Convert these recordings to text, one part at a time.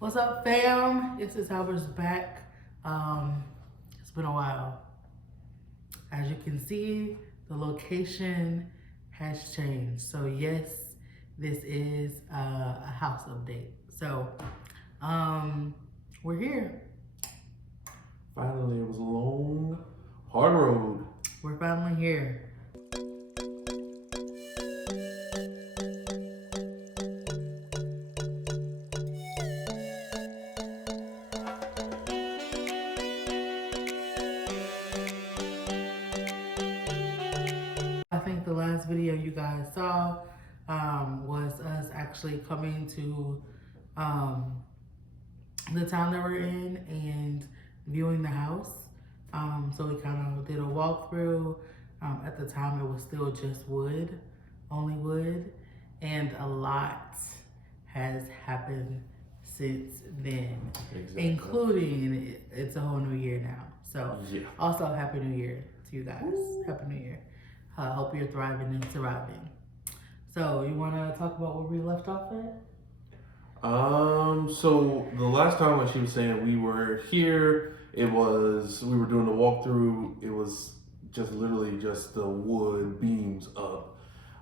What's up, fam? This is Talberts back. It's been a while. As you can see, the location has changed. So yes, this is a house update. So we're here. Finally, it was a long, hard road. We're finally here. I think the last video you guys saw was us actually coming to the town that we're in and viewing the house. So we kind of did a walkthrough. At the time, it was still just wood, only wood, and a lot has happened since then, including it's a whole new year now. So also Happy New Year to you guys. Woo. Happy New Year. Hope you're thriving and surviving. So you want to talk about where we left off at? So the last time when she was saying we were here, we were doing the walkthrough. It was just literally just the wood beams up.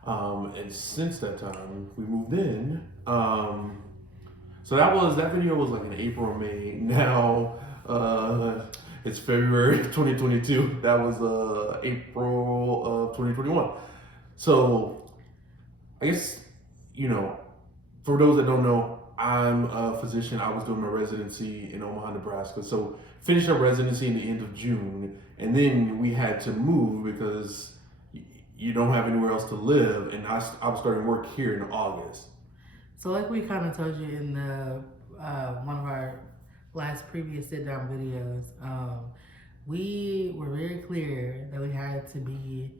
And since that time, we moved in. So that video was like in April or May. Now, it's February 2022. That was April of 2021. So I guess, for those that don't know, I'm a physician. I was doing my residency in Omaha, Nebraska. So finished our residency in the end of June, and then we had to move because you don't have anywhere else to live, and I was starting work here in August. So like we kind of told you in the one of our last previous sit-down videos, we were very clear that we had to be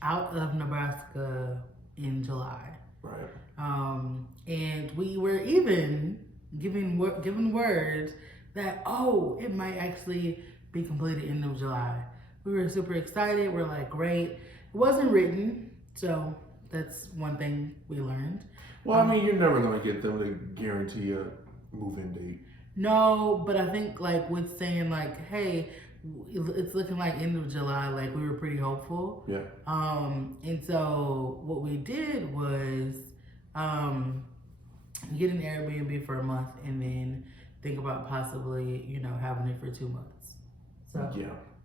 out of Nebraska in July. Right. And we were even given word that, it might actually be completed end of July. We were super excited. We're like, great. It wasn't written, so that's one thing we learned. Well, I mean, you're never going to get them to guarantee a move-in date. No, but I think like with saying like, hey, it's looking like end of July, like we were pretty hopeful. Yeah. And so what we did was get an Airbnb for a month and then think about possibly, having it for 2 months. So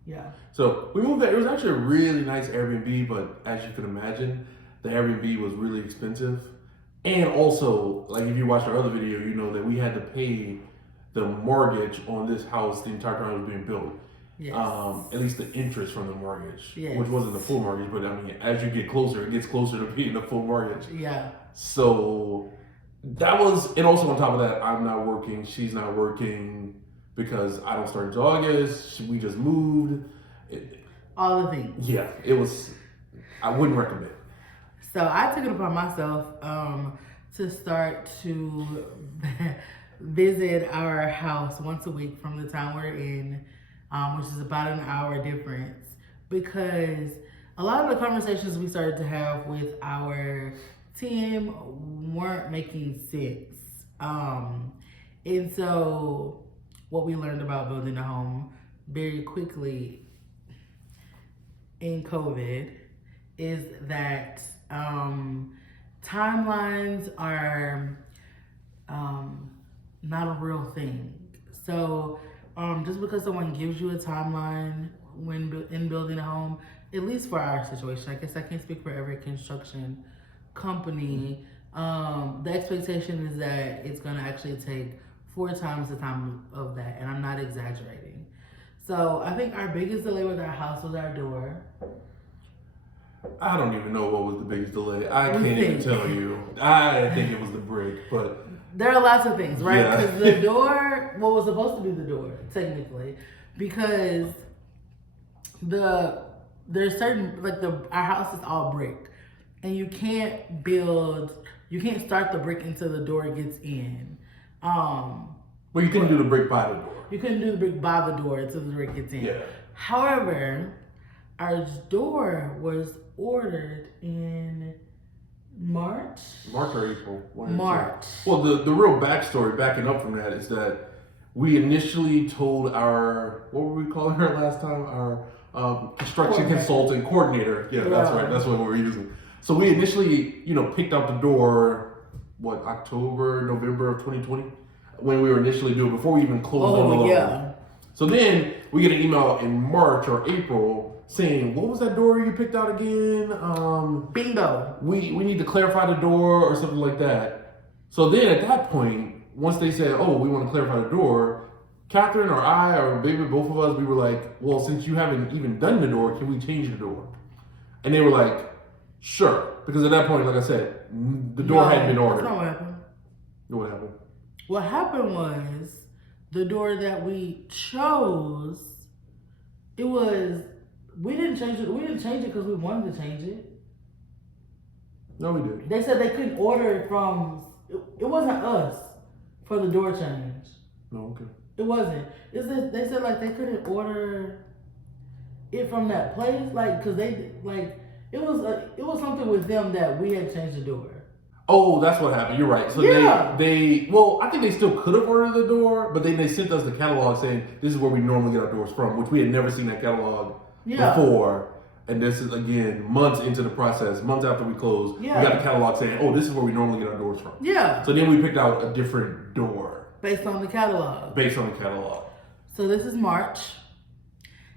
yeah. So we moved there. It was actually a really nice Airbnb, but as you can imagine, the Airbnb was really expensive. And also, like if you watched our other video, you know that we had to pay the mortgage on this house the entire time it was being built. Yes. At least the interest from the mortgage, yes. Which wasn't the full mortgage, but I mean, as you get closer, it gets closer to being the full mortgage. Yeah. So that was, and also on top of that, I'm not working, she's not working because I don't start until August. We just moved. All the things. Yeah, I wouldn't recommend. So I took it upon myself to start to visit our house once a week from the town we're in, which is about an hour difference, because a lot of the conversations we started to have with our team weren't making sense. And so what we learned about building a home very quickly in COVID is that timelines are not a real thing. So just because someone gives you a timeline when in building a home, at least for our situation, I guess I can't speak for every construction company, the expectation is that it's going to actually take 4 times the time of that, and I'm not exaggerating. So I think our biggest delay with our house was our door. I don't even know what was the biggest delay. I can't even tell you. I think it was the brick, but there are lots of things, right? Because the door, what was supposed to be the door, technically, because there's certain, our house is all brick, and you can't start the brick until the door gets in. Well, you couldn't do the brick by the door. You couldn't do the brick by the door until the brick gets in. Yeah. However, our door was ordered in March or April. March. Well, the real backstory backing up from that is that we initially told our, what were we calling her last time? Our construction consultant coordinator. Yeah, that's right. That's what we were using. So we initially, picked out the door, October, November of 2020, when we were initially doing, before we even closed on the loan. Yeah. So then we get an email in March or April saying, what was that door you picked out again? Bingo. We need to clarify the door or something like that. So then at that point, once they said, oh, we want to clarify the door, Kathryn or I or maybe both of us, we were like, well, since you haven't even done the door, can we change the door? And they were like, sure. Because at that point, like I said, the door hadn't been ordered. That's not what happened. What happened? What happened was the door that we chose, we didn't change it. We didn't change it because we wanted to change it. No, we did. They said they couldn't order it from, it wasn't us for the door change. No, okay. It wasn't. They said like they couldn't order it from that place, like, cause it was something with them that we had changed the door. Oh, that's what happened. You're right. So I think they still could have ordered the door, but then they sent us the catalog saying this is where we normally get our doors from, which we had never seen that catalog before. And this is, again, months into the process, months after we closed, we got a catalog saying, oh, this is where we normally get our doors from. Yeah. So then we picked out a different door. Based on the catalog. So this is March.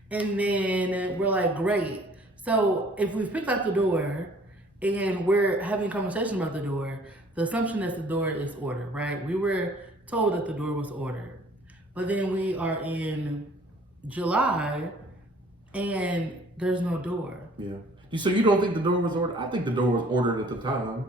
And then we're like, great. So if we've picked out the door and we're having a conversation about the door, the assumption is the door is ordered, right? We were told that the door was ordered. But then we are in July and there's no door. Yeah. So you don't think the door was ordered? I think the door was ordered at the time.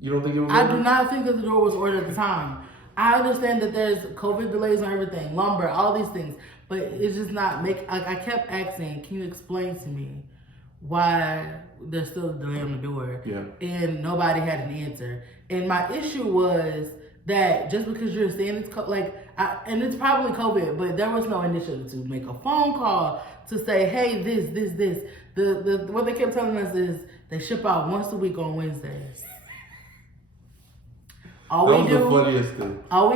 You don't think it was ordered? I do not think that the door was ordered at the time. I understand that there's COVID delays on everything, lumber, all these things, but it's just not I kept asking, can you explain to me why there's still a delay on the door? Yeah. And nobody had an answer. And my issue was that just because you're saying it's and it's probably COVID, but there was no initiative to make a phone call to say, hey, this. What they kept telling us is they ship out once a week on Wednesdays. All we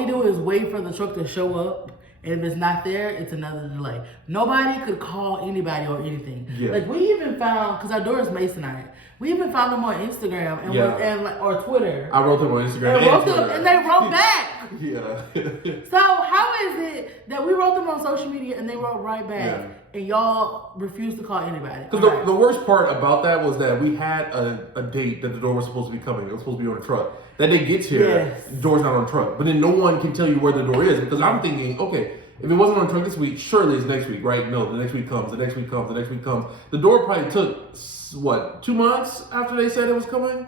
do is wait for the truck to show up, and if it's not there, it's another delay. Nobody could call anybody or anything. Yeah. Like we even found, because our door is masonite, we even found them on Instagram or Twitter. I wrote them on Instagram and they wrote back. Yeah. So how is it that we wrote them on social media and they wrote right back, and y'all refused to call anybody? Because the worst part about that was that we had a date that the door was supposed to be coming. It was supposed to be on a truck. That day gets here, the door's not on a truck. But then no one can tell you where the door is, because I'm thinking, okay, if it wasn't on a truck this week, surely it's next week, right? No, the next week comes, the next week comes, the next week comes. The door probably took, 2 months after they said it was coming?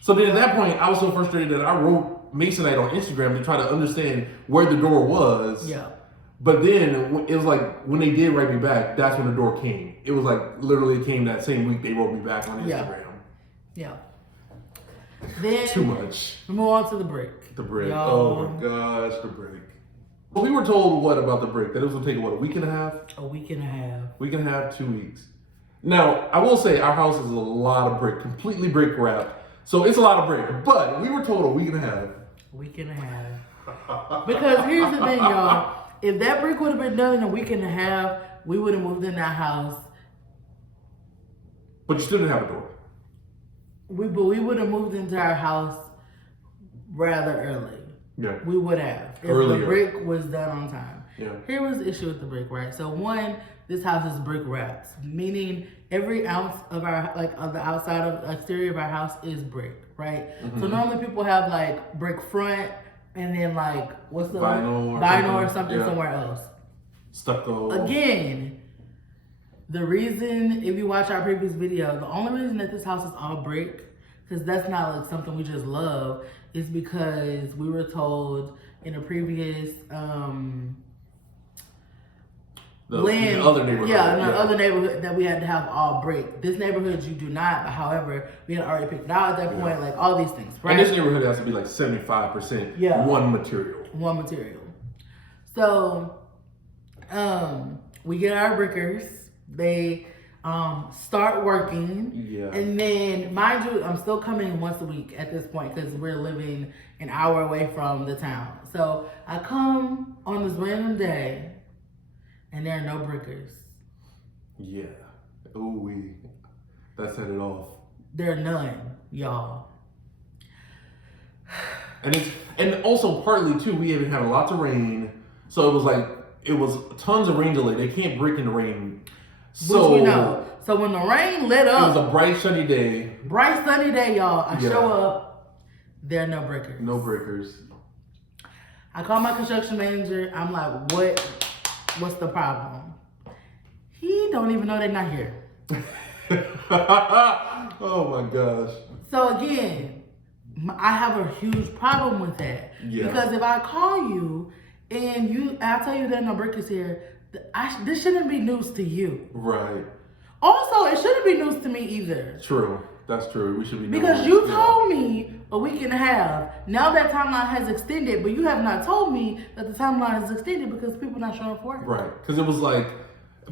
So then at that point, I was so frustrated that I wrote Masonite on Instagram to try to understand where the door was. Yeah. But then it was like, when they did write me back, that's when the door came. It was like, literally it came that same week they wrote me back on Instagram. Yeah. Then too much. We move on to the brick. The brick. Oh my gosh, the brick. Well, we were told what about the brick? That it was gonna take a week and a half? A week and a half. Week and a half, 2 weeks. Now, I will say our house is a lot of brick, completely brick wrapped. So it's a lot of brick. But we were told a week and a half. A week and a half. Because here's the thing, y'all. If that brick would have been done in a week and a half, we would have moved in that house. But you still didn't have a door. We would have moved into our house rather early. Yeah. We would have. If the brick was done on time. Yeah. Here was the issue with the brick, right? So one, this house is brick wrapped, meaning every ounce of of the outside of the exterior of our house is brick, right? Mm-hmm. So normally people have brick front and then what's the vinyl or something somewhere else. Stucco. Again, the reason, if you watch our previous video, the only reason that this house is all brick, because that's not something we just love, is because we were told in a previous the other neighborhood. Other neighborhood that we had to have all brick. This neighborhood you do not, but however, we had already picked it out at that point, all these things, right? And this neighborhood has to be 75% one material. So, we get our brickers. They start working. Yeah. And then, mind you, I'm still coming once a week at this point because we're living an hour away from the town. So I come on this random day and there are no brickers. Yeah. Ooh, that set it off. There are none, y'all. And also partly too, we even had lots of rain. So it was tons of rain delay. They can't brick in the rain. So which we know. So when the rain lit up, it was a bright sunny day. Bright sunny day, y'all. I show up, there are no brickers. No breakers. I call my construction manager. I'm like, what's the problem? He don't even know they're not here. Oh my gosh. So again, I have a huge problem with that. Yeah. Because if I call you and I tell you there are no brickers here, this shouldn't be news to you. Right. Also, it shouldn't be news to me either. True. That's true. We should be because you told me a week and a half. Now that timeline has extended, but you have not told me that the timeline is extended because people not showing up for work. Right. Because it was like,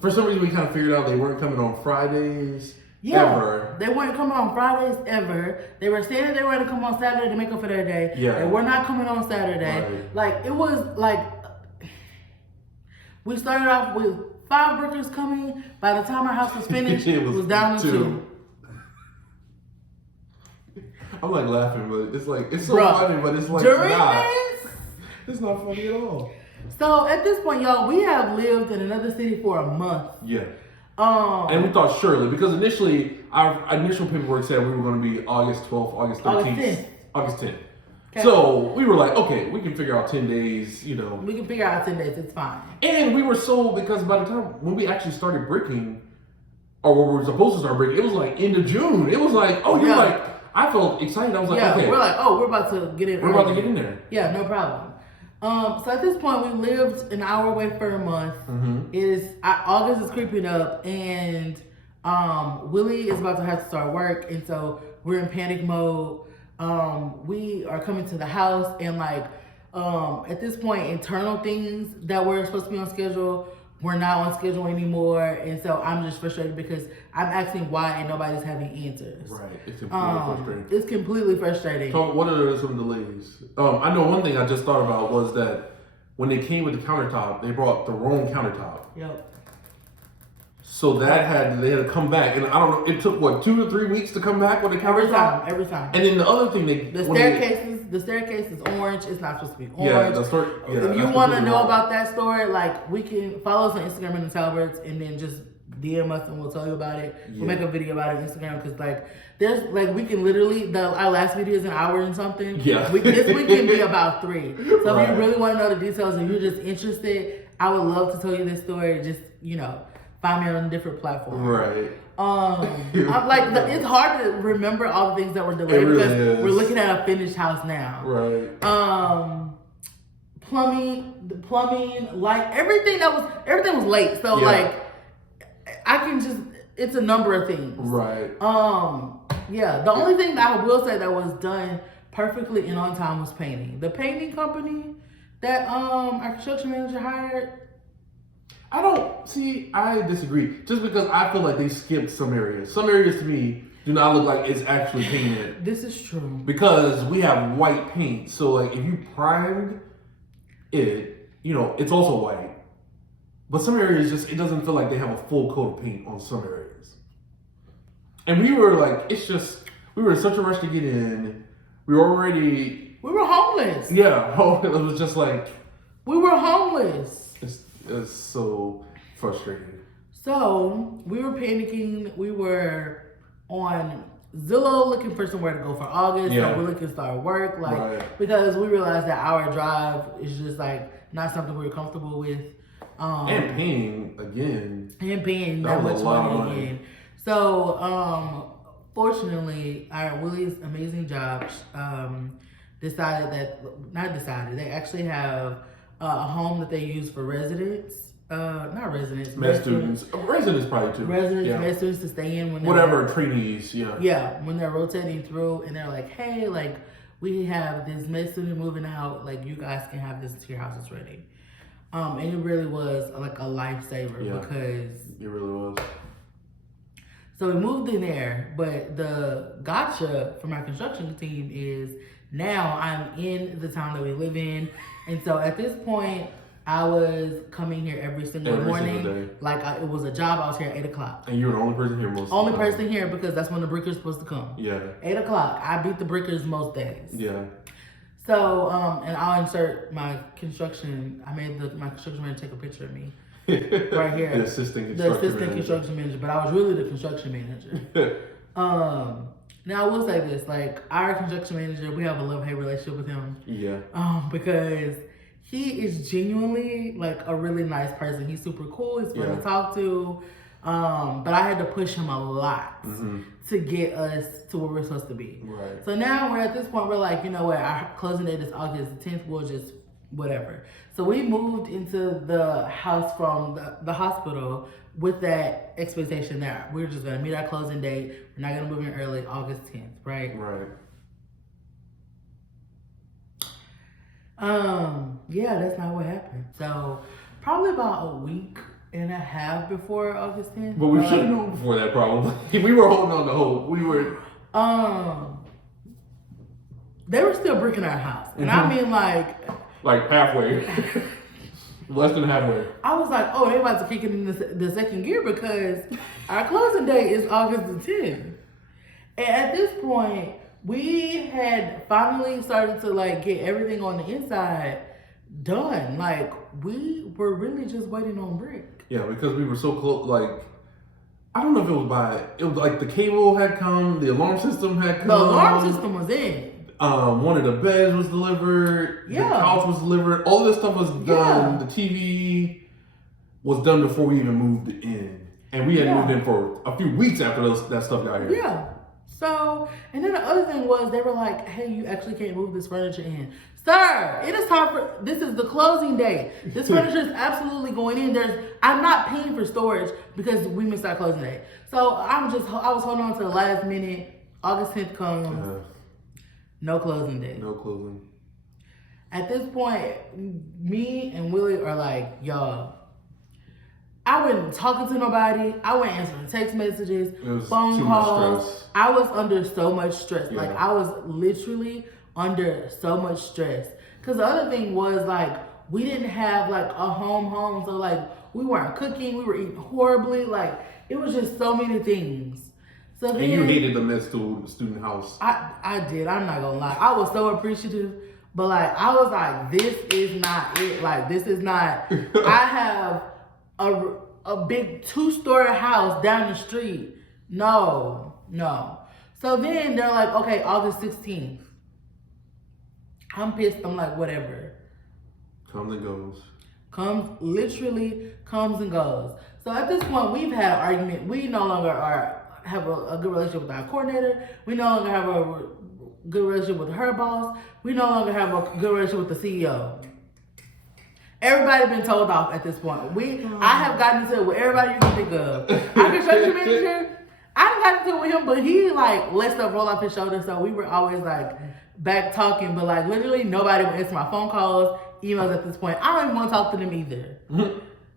for some reason we kind of figured out they weren't coming on Fridays ever. They weren't coming on Fridays ever. They were saying that they were going to come on Saturday to make up for their day. Yeah. They were not coming on Saturday. Right. Like, it was like, we started off with 5 brickers coming. By the time our house was finished, it was down to 2. I'm like laughing, but it's like, it's so funny, but it's like it's not funny at all. So at this point, y'all, we have lived in another city for a month. Yeah. And we thought surely, because initially, our initial paperwork said we were going to be August 12th, August 13th. August 10th. Okay. So we were like, okay, we can figure out 10 days, you know. We can figure out 10 days, it's fine. And we were so, because by the time, when we actually started bricking, or when we were supposed to start bricking, it was like end of June. It was like, oh, you're like, I felt excited. I was like, okay. We're like, oh, we're about to get in. We're about to get in there. Yeah, no problem. So at this point, we lived an hour away for a month. Mm-hmm. August is creeping up, and Willie is about to have to start work, and so we're in panic mode. We are coming to the house, and like at this point, internal things that were supposed to be on schedule were not on schedule anymore, and so I'm just frustrated because I'm asking why and nobody's having answers. Right, it's completely frustrating. It's completely frustrating. So what are some delays? I know one thing I just thought about was that when they came with the countertop, they brought the wrong countertop. Yep. So they had to come back, and I don't know. It took what 2 to 3 weeks to come back with the countertop. Every time. And then the other thing the staircase is orange. It's not supposed to be orange. If you want to know about that story, like we can follow us on Instagram in the Talberts, and then just DM us and we'll tell you about it. We'll make a video about it on Instagram because there's we can literally our last video is an hour and something. Yeah. This week can be about 3. So if you really want to know the details and you're just interested, I would love to tell you this story. Just find me on a different platform. Right. I'm like, it's hard to remember all the things that were delayed because we're looking at a finished house now. Right. Plumbing, like everything was late. So I can just, it's a number of things. Right. The only thing that I will say that was done perfectly and on time was painting. The painting company that our construction manager hired. I disagree. Just because I feel like they skipped some areas. Some areas to me do not look like it's actually painted. This is true. Because we have white paint. So if you primed it, it's also white. But some areas it doesn't feel like they have a full coat of paint on some areas. And we were like, we were in such a rush to get in. We were homeless. Yeah, it was just like. We were homeless. It's so frustrating. So we were panicking. We were on Zillow looking for somewhere to go for August. So we can start work. Because we realized that our drive is just not something we were comfortable with. And paying again. And paying that much money again. So fortunately, Willie's amazing job they actually have a home that they use for residents. Not residents. Med students. Residents probably too. Residents, med students to stay in when they're trainees, Yeah, when they're rotating through and they're like, hey, we have this med student moving out, you guys can have this until your house is ready. And it really was a lifesaver because it really was. So we moved in there, but the gotcha for my construction team is now I'm in the town that we live in. And so at this point, I was coming here every single morning. Single day. It was a job. I was here at 8 o'clock. And you were the only person here most Only of the time. person here because that's when the brickers supposed to come. Yeah. 8 o'clock. I beat the brickers most days. Yeah. So, and I'll insert my construction. I made my construction manager take a picture of me right here. The assistant construction manager, but I was really the construction manager. Now I will say this, our construction manager, we have a love-hate relationship with him. Yeah. Because he is genuinely a really nice person. He's super cool. He's fun to talk to. But I had to push him a lot to get us to where we're supposed to be. Right. So now we're at this point, we're like, you know what, our closing date is August 10th, we'll just whatever. So we moved into the house from the hospital with that expectation that we're just gonna meet our closing date. We're not gonna move in early, August 10th, right? Right. Yeah, that's not what happened. So probably about a week and a half before August 10th. But we should have known before that, probably. We were holding on to hope. We were. They were still bricking our house, and I mean halfway, less than halfway. I was like, oh, they about to kick it in the second gear because our closing date is August the 10th, and at this point, we had finally started to like get everything on the inside done. Like we were really just waiting on brick. Yeah, because we were so close. Like, I don't know if it was like the cable had come, the alarm system had come. The alarm system was in. One of the beds was delivered. Yeah. The couch was delivered. All this stuff was done. Yeah. The TV was done before we even moved in, and we had moved in for a few weeks after that stuff got here. Yeah. So, and then the other thing was they were like, hey, you actually can't move this furniture in. Sir, it is time for, this is the closing day. This furniture is absolutely going in. I'm not paying for storage because we missed our closing day. So I was holding on to the last minute. August 10th comes. No closing day. No closing. At this point, me and Willie are like, y'all, I wasn't talking to nobody. I wasn't answering text messages, phone calls. I was under so much stress. Yeah. Like, I was literally under so much stress. Because the other thing was, like, we didn't have, like, a home. So, like, we weren't cooking. We were eating horribly. Like, it was just so many things. So then, and you hated the med student house. I did. I'm not going to lie. I was so appreciative. But, like, I was like, this is not it. Like, this is not. I have a big 2-story house down the street. No. So then they're like, okay, August 16th. I'm pissed. I'm like, whatever. Comes and goes. Literally comes and goes. So at this point, we've had an argument. We no longer have a good relationship with our coordinator. We no longer have a good relationship with her boss. We no longer have a good relationship with the CEO. Everybody been told off at this point. I have gotten into it with everybody you can think of. Our construction manager, I done got into it with him, but he like let stuff roll off his shoulder. So we were always like back talking, but like literally nobody would answer my phone calls, emails at this point. I don't even want to talk to them either.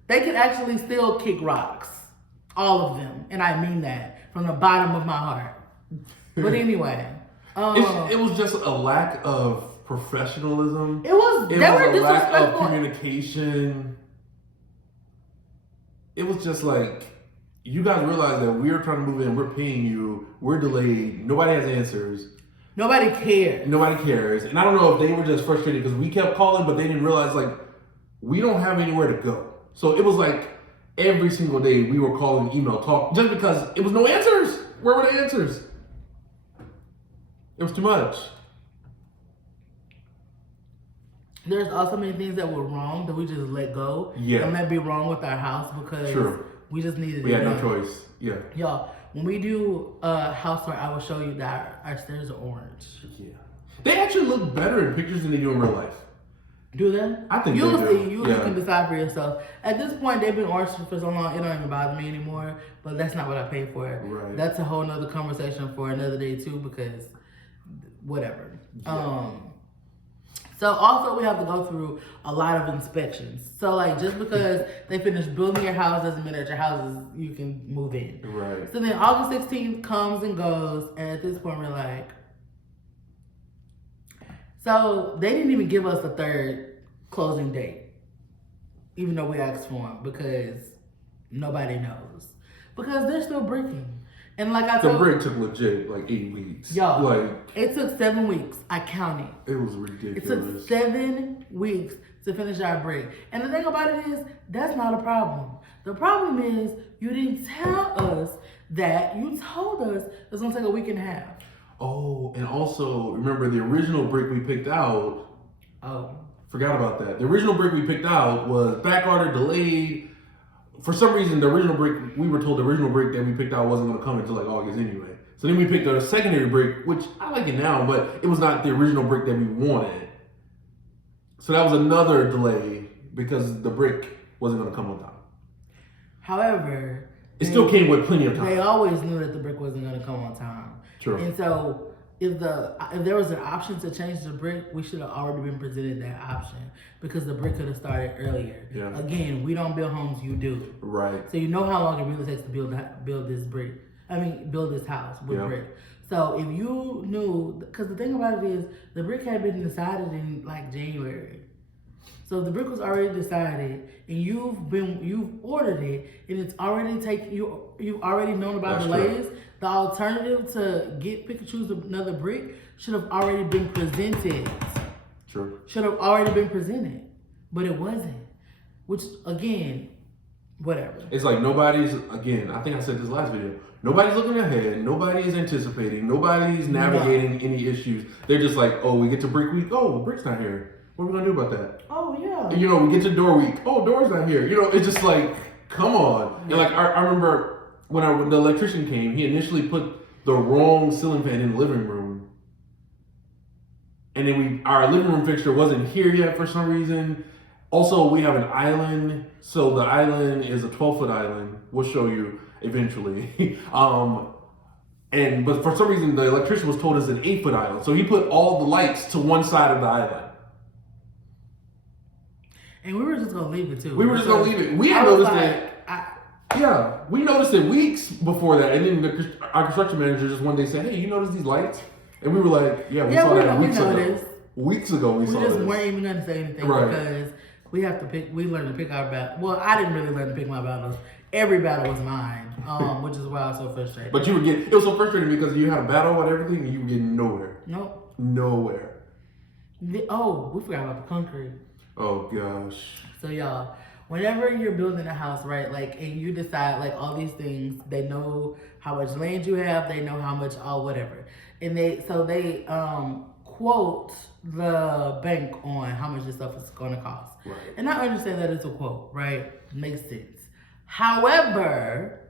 They could actually still kick rocks, all of them, and I mean that from the bottom of my heart. But anyway, it was just a lack of professionalism. They were a lack of disrespectful. communication. It was just like, you guys realize that we're trying to move in, we're paying you, we're delayed, nobody has answers. Nobody cares. And I don't know if they were just frustrated because we kept calling, but they didn't realize like we don't have anywhere to go. So it was like every single day we were calling, email, talk, just because it was no answers. Where were the answers? It was too much. There's also many things that were wrong that we just let go. Yeah. And that be wrong with our house because we just needed We had no choice. Yeah. Y'all, when we do a house tour, I will show you that our stairs are orange. Yeah. They actually look better in pictures than they do in real life. Do they? I think you'll they see. do. You can decide for yourself. At this point, they've been orange for so long, it don't even bother me anymore. But that's not what I paid for. Right. That's a whole nother conversation for another day too, because whatever. Yeah. So also we have to go through a lot of inspections. So like just because they finished building your house doesn't mean that your house you can move in. Right. So then August 16th comes and goes, and at this point we're like, so they didn't even give us a third closing date, even though we asked for them, because nobody knows. Because they're still bricking. And like I told the brick took legit like 8 weeks. Y'all, like it took 7 weeks. I counted. It was ridiculous. It took 7 weeks to finish our brick. And the thing about it is, that's not a problem. The problem is you didn't tell us that. You told us it's gonna take a week and a half. Oh, and also remember the original brick we picked out. Oh, forgot about that. The original brick we picked out was back ordered, delayed. For some reason, we were told the original brick that we picked out wasn't going to come until like August anyway. So then we picked up a secondary brick, which I like it now, but it was not the original brick that we wanted. So that was another delay because the brick wasn't going to come on time. However, it still came with plenty of time. They always knew that the brick wasn't going to come on time. True. And so if there was an option to change the brick, we should have already been presented that option because the brick could have started earlier. Yeah. Again, we don't build homes, you do. Right. So you know how long it really takes to build this house with brick. So if you knew, because the thing about it is, the brick had been decided in like January. So the brick was already decided, and you've ordered it, and it's already you've already known about delays. True. The alternative to pick and choose another brick should have already been presented. True. Should have already been presented, but it wasn't. Which again, whatever. It's like nobody's, again, I think I said this last video, nobody's looking ahead, nobody's anticipating, nobody's navigating any issues. They're just like, oh, we get to brick week, oh, brick's not here. What are we gonna do about that? Oh yeah. And, we get to door week, oh, door's not here. It's just like, come on. And like I remember when the electrician came, he initially put the wrong ceiling fan in the living room. And then our living room fixture wasn't here yet for some reason. Also, we have an island. So the island is a 12-foot island. We'll show you eventually. But for some reason, the electrician was told it's an 8-foot island. So he put all the lights to one side of the island. And we were just going to leave it too. We were just going to leave it. We had noticed it. Yeah, we noticed it weeks before that. And then our construction manager just one day said, hey, you notice these lights? And we were like, yeah, we saw that weeks ago. Weeks ago we saw this. We just weren't even going to say anything because we learned to pick our battle. Well, I didn't really learn to pick my battles. Every battle was mine, which is why I was so frustrated. But it was so frustrating because you had a battle with everything and you were getting nowhere. Nope. Nowhere. We forgot about the concrete. Oh, gosh. So, y'all, whenever you're building a house, right, like, and you decide, like, all these things, they know how much land you have, they know how much, whatever. And they quote the bank on how much this stuff is going to cost. Right. And I understand that it's a quote, right? Makes sense. However,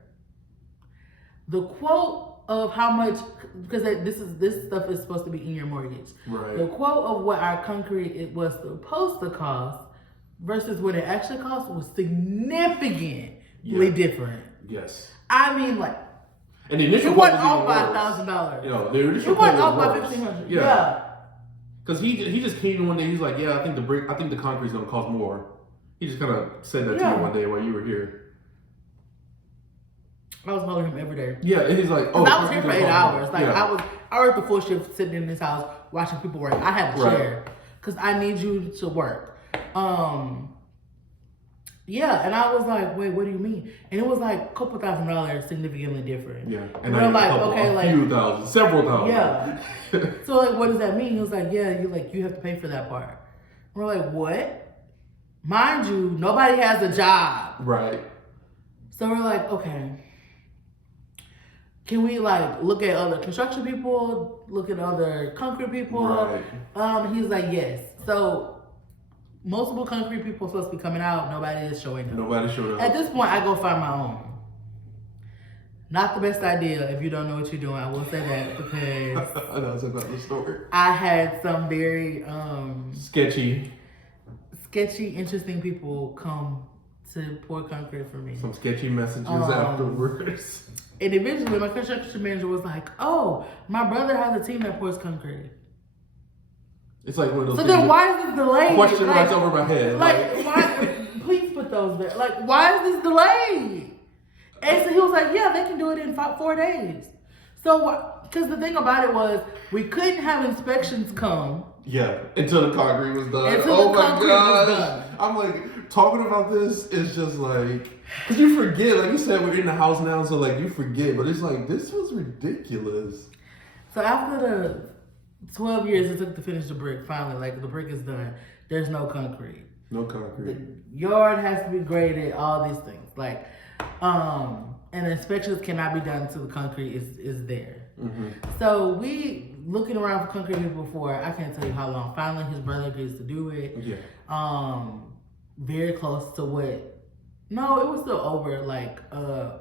the quote of how much, because this stuff is supposed to be in your mortgage. Right. The quote of what our concrete was supposed to cost versus what it actually cost was significantly different. Yes. I mean, like, and the initial it wasn't off by $1,000. The initial it wasn't off by $1,500. Yeah. Because he just came in one day. He's like, yeah, I think the concrete's gonna cost more. He just kind of said that to me one day while you were here. I was calling him every day. Yeah, and he's like, oh, I was here for 8 hours. Like I worked the full shift sitting in this house watching people work. I had a chair because I need you to work. Yeah, and I was like, wait, what do you mean? And it was like a couple $1,000 significantly different. Yeah, and we're like, okay, a few thousand, several thousand. Yeah. So like, what does that mean? He was like, yeah, you have to pay for that part. We're like, what? Mind you, nobody has a job. Right. So we're like, okay. Can we like look at other construction people, look at other concrete people? Right. He's like, yes. So multiple concrete people are supposed to be coming out. Nobody is showing up. Nobody showed up. At this point, I go find my own. Not the best idea if you don't know what you're doing. I will say that because I know it's another story. I had some very sketchy, interesting people come to pour concrete for me. Some sketchy messages afterwards. And eventually my construction manager was like, oh, my brother has a team that pours concrete. It's like one of those. So then why is this delayed? Question marks over my head. Like why? Please put those there. Like, why is this delayed? And so he was like, yeah, they can do it in 4 days. So, because the thing about it was, we couldn't have inspections come. Yeah, until the concrete was done. Until the concrete was done. I'm like, talking about this is just like, because you forget, like you said, we're in the house now, so like you forget, but it's like, this was ridiculous. So after the 12 years it took to finish the brick, finally, like the brick is done, there's no concrete. No concrete. The yard has to be graded, all these things. Like, and inspections cannot be done until the concrete is there. Mm-hmm. So we looking around for concrete people before, I can't tell you how long. Finally, his brother agrees to do it. Yeah. Very close to what? No, it was still over. Like it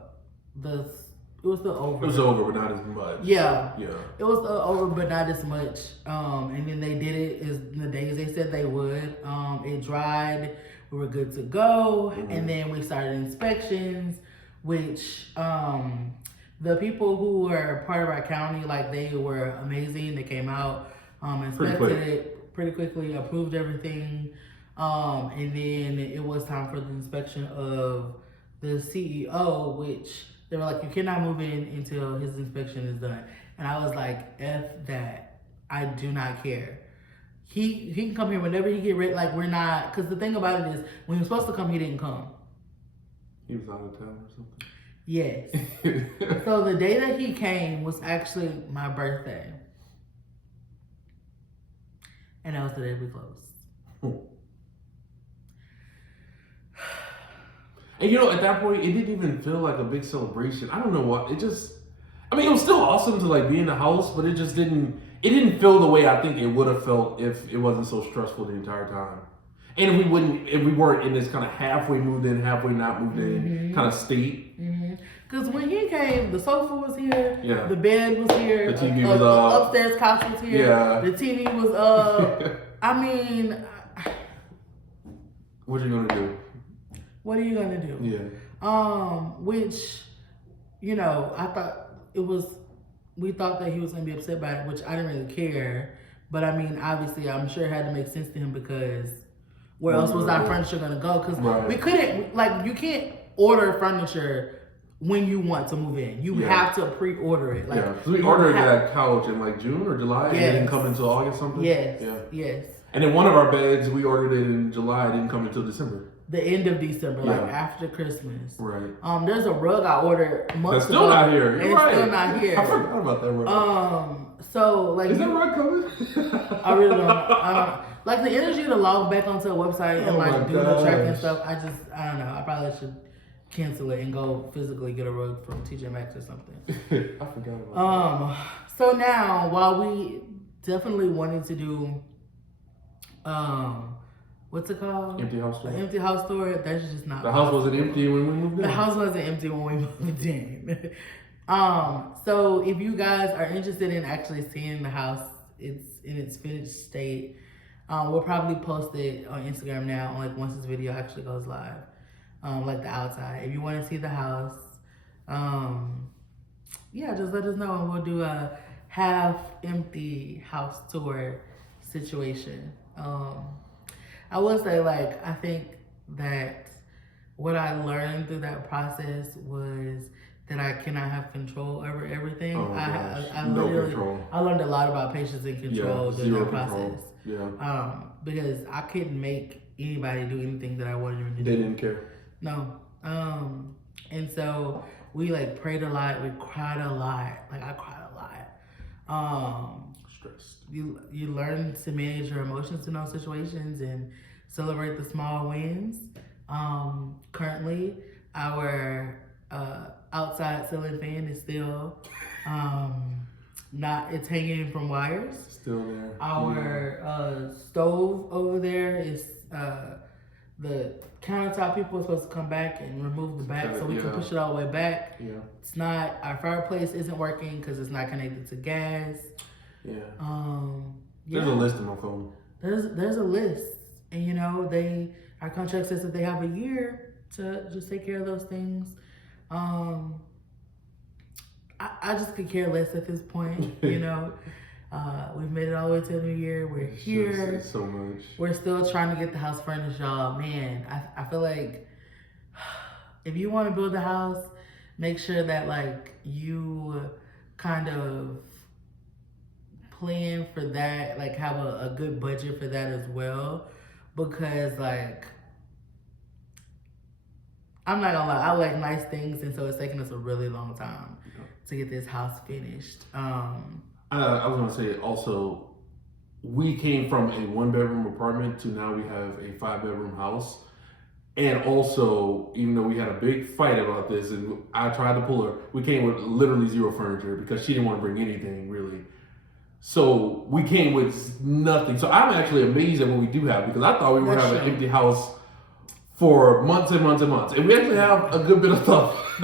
was still over. It was over, but not as much. Yeah. Yeah. It was over, but not as much. And then they did it as the days they said they would. It dried. We were good to go. Mm-hmm. And then we started inspections, which the people who were part of our county, like, they were amazing. They came out, inspected it pretty quickly, approved everything. And then it was time for the inspection of the CEO, which they were like, you cannot move in until his inspection is done. And I was like, F that. I do not care. He can come here whenever he get ready. Like, we're not, because the thing about it is, when he was supposed to come, he didn't come. He was out of town or something? Yes. So the day that he came was actually my birthday. And that was the day we closed. And you know, at that point, it didn't even feel like a big celebration. I don't know what, it just, I mean, it was still awesome to like be in the house, but it just didn't feel the way I think it would have felt if it wasn't so stressful the entire time. And if we weren't in this kind of halfway moved in, halfway not moved in kind of state. Because when he came, the sofa was here, yeah. The bed was here, the TV was up, the upstairs couch was here, yeah. The TV was up. I mean, what are you gonna do? What are you gonna do? Yeah. Which, you know, we thought that he was gonna be upset by it, which I didn't really care. But I mean, obviously, I'm sure it had to make sense to him, because where else was our furniture gonna go? Because we couldn't, like, you can't order furniture when you want to move in. You have to pre-order it. Like, so we ordered that couch in like June or July, and it didn't come until August something. Yes. And then one of our beds, we ordered it in July, it didn't come until December. The end of December, like after Christmas. Right. There's a rug I ordered months ago. That's still not here. You're right. It's still not here. I forgot about that rug. So like, is that rug coming? I really don't. Like, the energy to log back onto a website and like do the track and stuff. I don't know. I probably should cancel it and go physically get a rug from TJ Maxx or something. I forgot about that. So now, while we definitely wanted to do, what's it called? Empty house tour. An empty house tour. That's just not. The house wasn't empty when we moved in. The house wasn't empty when we moved in. So if you guys are interested in actually seeing the house, it's in its finished state. We'll probably post it on Instagram now, like once this video actually goes live. Like the outside. If you want to see the house, just let us know, and we'll do a half empty house tour situation. I will say, like, I think that what I learned through that process was that I cannot have control over everything. I learned a lot about patience and control during that process. Because I couldn't make anybody do anything that I wanted them to do. They didn't care. No. And so we like prayed a lot. We cried a lot. Like, I cried a lot. Stressed. You learn to manage your emotions in those situations and celebrate the small wins. Currently, our outside ceiling fan is still it's hanging from wires. Still there. Our stove over there is the countertop. People are supposed to come back and remove the back so we can push it all the way back. It's not. Our fireplace isn't working because it's not connected to gas. There's a list in my phone. There's a list, and you know, our contract says that they have a year to just take care of those things. I just could care less at this point, you know. We've made it all the way to the new year. We're here. It's so much. We're still trying to get the house furnished, y'all. Man, I feel like if you want to build a house, make sure that like you kind of plan for that, like have a good budget for that as well, because like I'm not gonna lie, I like nice things, and so it's taking us a really long time to get this house finished. I was gonna say also, we came from a 1-bedroom apartment to now we have a 5-bedroom house. And also, even though we had a big fight about this, and I tried to pull her, we came with literally zero furniture because she didn't want to bring anything really. So we came with nothing. So I'm actually amazed at what we do have, because I thought we were having an empty house for months and months and months, and we actually have a good bit of stuff.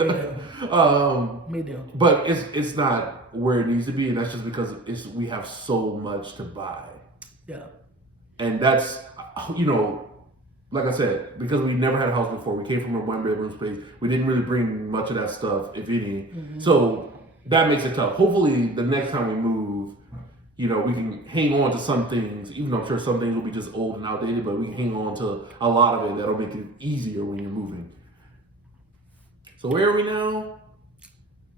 Me too. But it's not where it needs to be, and that's just because we have so much to buy. Yeah. And that's, like I said, because we never had a house before, we came from a 1-bedroom space. We didn't really bring much of that stuff, if any. Mm-hmm. So that makes it tough. Hopefully, the next time we move, we can hang on to some things, even though I'm sure some things will be just old and outdated, but we can hang on to a lot of it that'll make it easier when you're moving. So where are we now?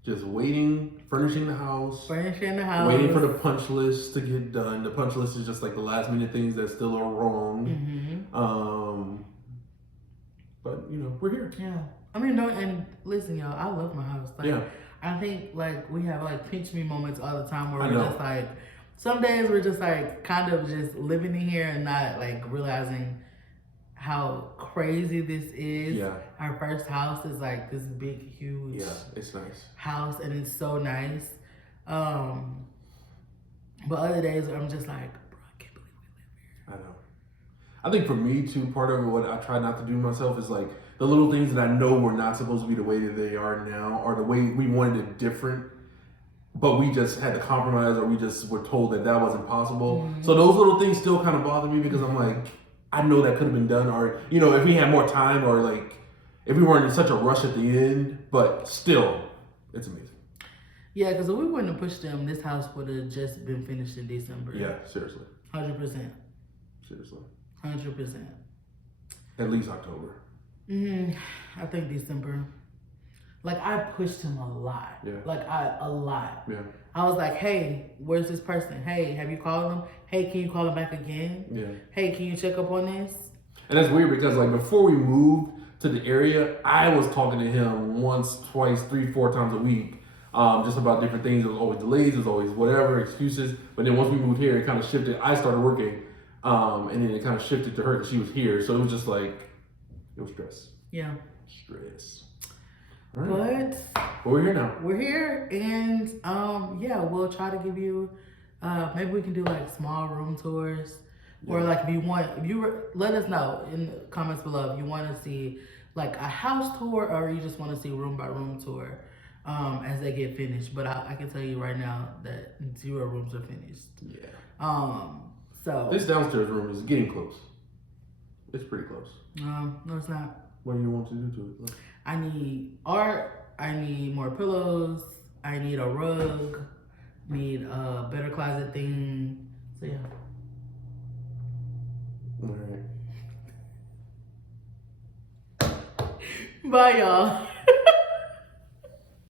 Just waiting, furnishing the house. Waiting for the punch list to get done. The punch list is just like the last minute things that still are wrong. Mm-hmm. But we're here. Yeah. I mean, and listen, y'all, I love my house. Like, yeah. I think like we have like pinch me moments all the time where we're just like, some days we're just like kind of just living in here and not like realizing how crazy this is. Yeah. Our first house is like this big, huge. Yeah, it's nice. House, and it's so nice. But other days I'm just like, bro, I can't believe we live here. I know. I think for me too, part of what I try not to do myself is like the little things that I know were not supposed to be the way that they are now, or the way we wanted it different, but we just had to compromise, or we just were told that wasn't possible. Mm-hmm. So those little things still kind of bother me, because I'm like, I know that could have been done, or if we had more time, or like if we weren't in such a rush at the end. But still, it's amazing. Yeah, because if we wouldn't have pushed them, this house would have just been finished in December. Yeah, seriously. 100%. Seriously. 100%. At least October. I think December. Like, I pushed him a lot. Yeah. Like, a lot. Yeah. I was like, hey, where's this person? Hey, have you called him? Hey, can you call him back again? Yeah. Hey, can you check up on this? And that's weird, because like before we moved to the area, I was talking to him once, twice, 3, 4 times a week, just about different things. There was always delays, there was always whatever, excuses. But then once we moved here, it kind of shifted. I started working, and then it kind of shifted to her because she was here. So it was just like, it was stress. Yeah. Stress. Right. But we're here now. We're here, and we'll try to give you, maybe we can do like small room tours, or like let us know in the comments below if you want to see like a house tour, or you just want to see room by room tour as they get finished. But I can tell you right now that 0 rooms are finished. Yeah. So this downstairs room is getting close. It's pretty close. No, it's not. What do you want to do to it? Look. I need art. I need more pillows. I need a rug. Need a better closet thing. So yeah. All right. Bye, y'all.